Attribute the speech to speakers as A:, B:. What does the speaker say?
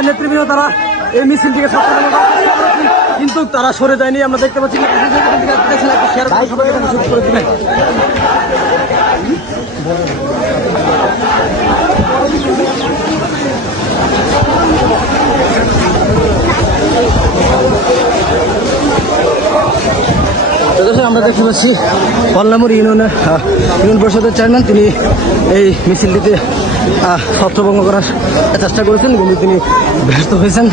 A: আমাদের নেতৃবৃন্দ, তারা এই মিছিলটিকে। কিন্তু তারা সরে যায়নি, আমরা দেখতে পাচ্ছি শেয়ার করে দিবেন আমরা দেখতে পাচ্ছি পল্লামুর ইউনিয়নের ইউনিয়ন পরিষদের চেয়ারম্যান। তিনি এই মিছিলটিতে ছত্রভঙ্গ করার চেষ্টা করেছেন, কিন্তু তিনি ব্যস্ত হয়েছেন।